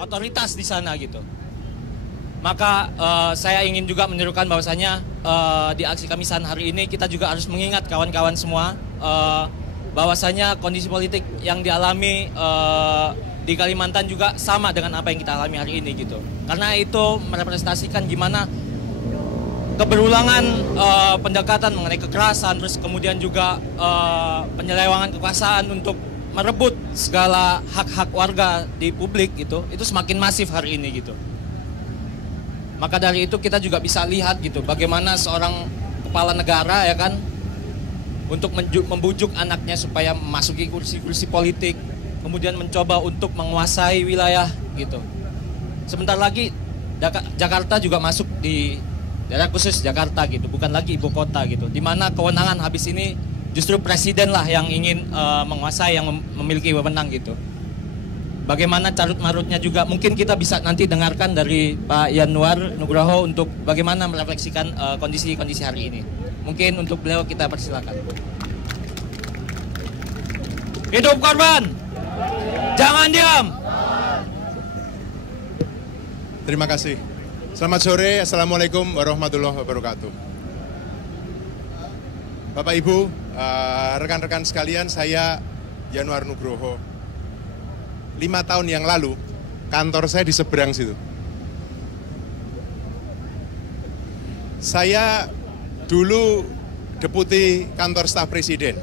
otoritas di sana gitu. Maka saya ingin juga menyerukan bahwasanya di aksi Kamisan hari ini kita juga harus mengingat kawan-kawan semua bahwasanya kondisi politik yang dialami di Kalimantan juga sama dengan apa yang kita alami hari ini gitu. Karena itu merepresentasikan gimana keberulangan pendekatan mengenai kekerasan, terus kemudian juga penyelewangan kekuasaan untuk merebut segala hak-hak warga di publik gitu, itu semakin masif hari ini gitu. Maka dari itu kita juga bisa lihat gitu bagaimana seorang kepala negara ya kan untuk membujuk anaknya supaya memasuki kursi-kursi politik, kemudian mencoba untuk menguasai wilayah gitu. Sebentar lagi Jakarta juga masuk di daerah khusus Jakarta gitu, bukan lagi ibu kota gitu. Dimana kewenangan habis ini justru presiden lah yang ingin menguasai, yang memiliki wewenang gitu. Bagaimana carut marutnya juga mungkin kita bisa nanti dengarkan dari Pak Yanuar Nugroho untuk bagaimana merefleksikan kondisi-kondisi hari ini. Mungkin untuk beliau kita persilakan. Hidup korban, jangan diam. Terima kasih. Selamat sore, Assalamualaikum warahmatullahi wabarakatuh. Bapak Ibu, rekan-rekan sekalian, saya Yanuar Nugroho. 5 tahun yang lalu, kantor saya di seberang situ. Saya dulu deputi kantor staf presiden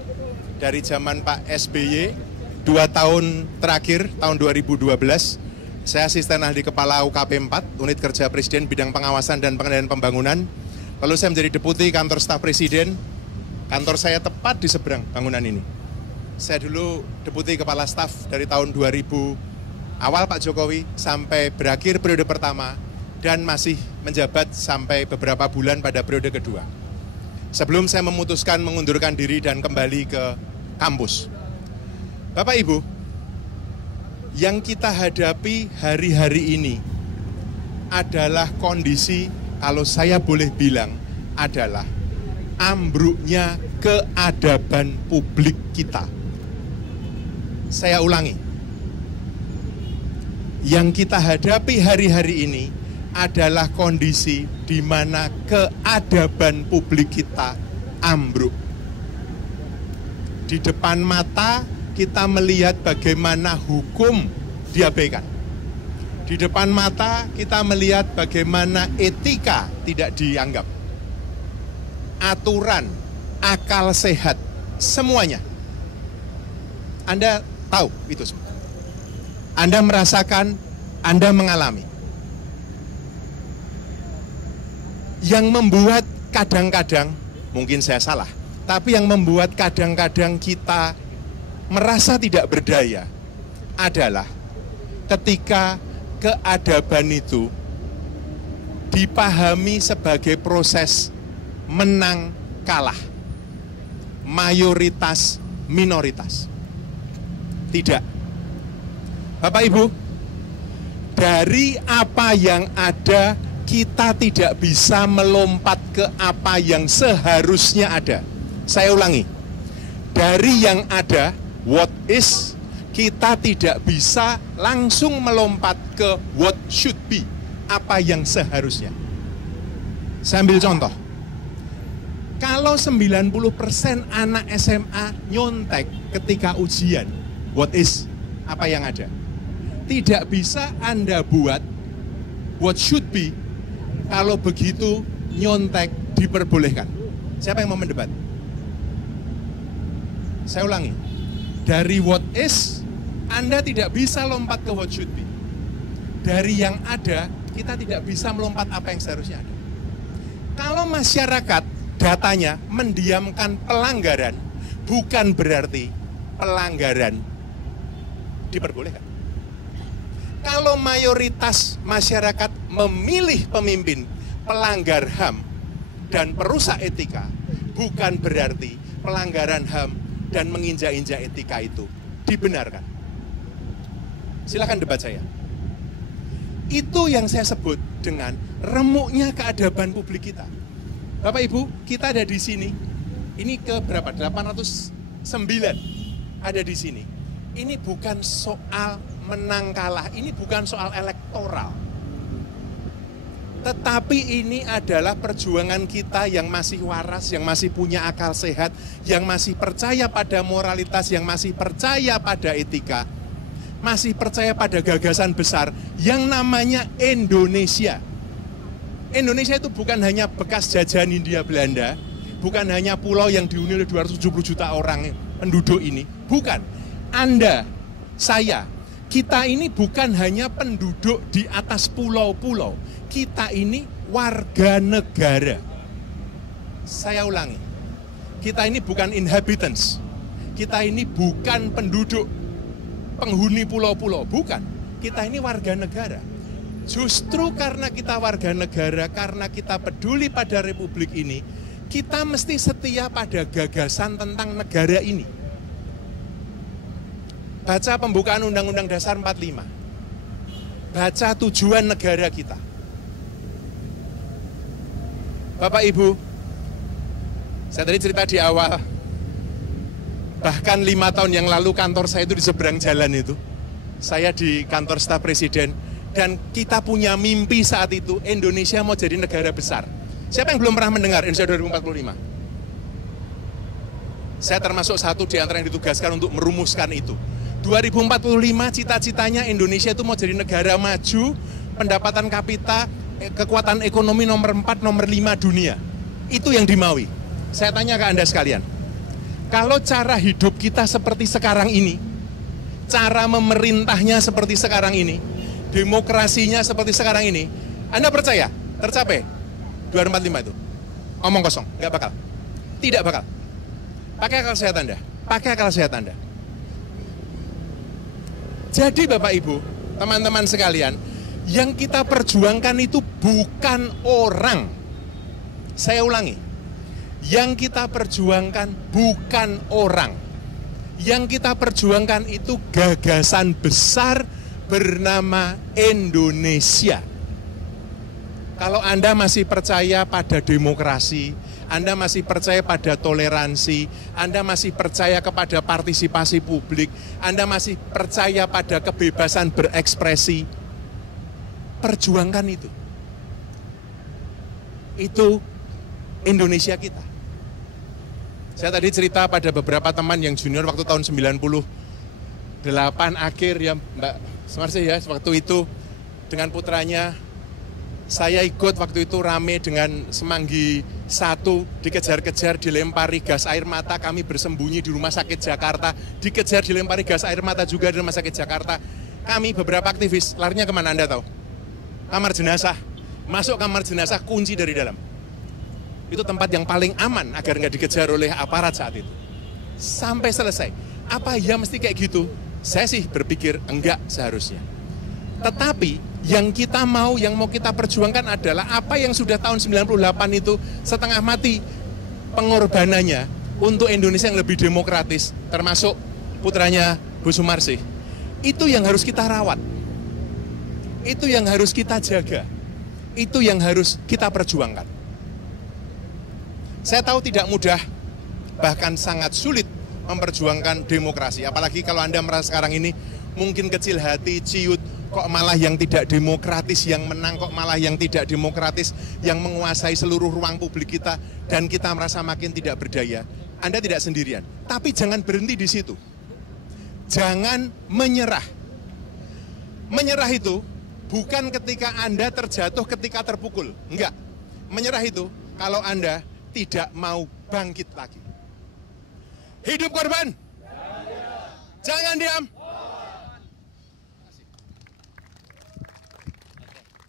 dari zaman Pak SBY, 2 tahun terakhir, tahun 2012, saya asisten ahli kepala UKP 4, unit kerja presiden bidang pengawasan dan pengendalian pembangunan. Lalu saya menjadi deputi kantor staf presiden, kantor saya tepat di seberang bangunan ini. Saya dulu deputi kepala staf dari tahun 2000 awal Pak Jokowi sampai berakhir periode pertama dan masih menjabat sampai beberapa bulan pada periode kedua. Sebelum saya memutuskan mengundurkan diri dan kembali ke kampus. Bapak Ibu, yang kita hadapi hari-hari ini adalah kondisi, kalau saya boleh bilang, adalah ambruknya keadaban publik kita. Saya ulangi, yang kita hadapi hari-hari ini adalah kondisi di mana keadaban publik kita ambruk. Di depan mata kita melihat bagaimana hukum diabaikan. Di depan mata kita melihat bagaimana etika tidak dianggap. Aturan, akal sehat, semuanya. Anda tahu itu semua. Anda merasakan, Anda mengalami. Yang membuat kadang-kadang, mungkin saya salah, tapi yang membuat kadang-kadang kita merasa tidak berdaya adalah ketika keadaban itu dipahami sebagai proses menang kalah, mayoritas minoritas. Tidak. Bapak Ibu, dari apa yang ada kita tidak bisa melompat ke apa yang seharusnya ada. Saya ulangi, dari yang ada, what is, kita tidak bisa langsung melompat ke what should be, apa yang seharusnya. Saya ambil contoh. Kalau 90% anak SMA nyontek ketika ujian, what is, apa yang ada. Tidak bisa Anda buat what should be, kalau begitu nyontek diperbolehkan. Siapa yang mau mendebat? Saya ulangi. Dari what is, Anda tidak bisa lompat ke what should be. Dari yang ada, kita tidak bisa melompat apa yang seharusnya ada. Kalau masyarakat datanya mendiamkan pelanggaran, bukan berarti pelanggaran diperbolehkan. Kalau mayoritas masyarakat memilih pemimpin pelanggar HAM dan perusak etika, bukan berarti pelanggaran HAM dan menginjak-injak etika itu dibenarkan. Silakan debat saya. Itu yang saya sebut dengan remuknya keadaban publik kita. Bapak Ibu, kita ada di sini. Ini ke berapa? 809 ada di sini. Ini bukan soal menang kalah ini bukan soal elektoral. Tetapi ini adalah perjuangan kita yang masih waras, yang masih punya akal sehat, yang masih percaya pada moralitas, yang masih percaya pada etika, masih percaya pada gagasan besar yang namanya Indonesia. Indonesia itu bukan hanya bekas jajahan Hindia Belanda, bukan hanya pulau yang dihuni oleh 270 juta orang penduduk ini, bukan. Anda, saya, kita ini bukan hanya penduduk di atas pulau-pulau, kita ini warga negara. Saya ulangi, kita ini bukan inhabitants, kita ini bukan penduduk, penghuni pulau-pulau, bukan. Kita ini warga negara. Justru karena kita warga negara, karena kita peduli pada republik ini, kita mesti setia pada gagasan tentang negara ini. Baca pembukaan Undang-Undang Dasar 45. Baca tujuan negara kita. Bapak Ibu, saya tadi cerita di awal, bahkan 5 tahun yang lalu kantor saya itu di seberang jalan itu. Saya di kantor staf presiden, dan kita punya mimpi saat itu, Indonesia mau jadi negara besar. Siapa yang belum pernah mendengar Indonesia 2045? Saya termasuk satu di antara yang ditugaskan untuk merumuskan itu. 2045 cita-citanya Indonesia itu mau jadi negara maju, pendapatan kapita, kekuatan ekonomi nomor 4, nomor 5 dunia. Itu yang dimaui. Saya tanya ke Anda sekalian, kalau cara hidup kita seperti sekarang ini, cara memerintahnya seperti sekarang ini, demokrasinya seperti sekarang ini, Anda percaya tercapai 2045 itu? Omong kosong, nggak bakal. Tidak bakal. Pakai akal sehat Anda. Pakai akal sehat Anda. Jadi Bapak Ibu, teman-teman sekalian, yang kita perjuangkan itu bukan orang. Saya ulangi, yang kita perjuangkan bukan orang. Yang kita perjuangkan itu gagasan besar bernama Indonesia. Kalau Anda masih percaya pada demokrasi, Anda masih percaya pada toleransi, Anda masih percaya kepada partisipasi publik, Anda masih percaya pada kebebasan berekspresi, perjuangkan itu. Itu Indonesia kita. Saya tadi cerita pada beberapa teman yang junior waktu tahun 98 akhir ya Mbak Sumarsi ya, waktu itu dengan putranya, saya ikut waktu itu rame dengan Semanggi 1, dikejar-kejar, dilempari gas air mata, kami bersembunyi di rumah sakit Jakarta, dikejar, dilempari gas air mata juga di rumah sakit Jakarta. Kami beberapa aktivis, larinya kemana Anda tahu? Kamar jenazah, masuk kamar jenazah, kunci dari dalam. Itu tempat yang paling aman agar nggak dikejar oleh aparat saat itu. Sampai selesai. Apa ya mesti kayak gitu? Saya sih berpikir enggak seharusnya. Tetapi yang kita mau, yang mau kita perjuangkan adalah apa yang sudah tahun 98 itu setengah mati pengorbanannya untuk Indonesia yang lebih demokratis, termasuk putranya Bu Sumarsi. Itu yang harus kita rawat. Itu yang harus kita jaga. Itu yang harus kita perjuangkan. Saya tahu tidak mudah, bahkan sangat sulit memperjuangkan demokrasi. Apalagi kalau Anda merasa sekarang ini mungkin kecil hati, ciut, kok malah yang tidak demokratis yang menang, kok malah yang tidak demokratis yang menguasai seluruh ruang publik kita, dan kita merasa makin tidak berdaya. Anda tidak sendirian, tapi jangan berhenti di situ. Jangan menyerah. Menyerah itu bukan ketika Anda terjatuh, ketika terpukul. Enggak. Menyerah itu kalau Anda tidak mau bangkit lagi. Hidup korban. Jangan diam.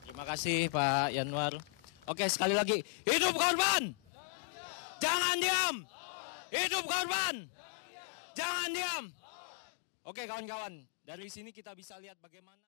Terima kasih Pak Yanwar. Oke, sekali lagi, hidup korban. Jangan diam. Hidup korban. Jangan diam. Oke kawan-kawan, dari sini kita bisa lihat bagaimana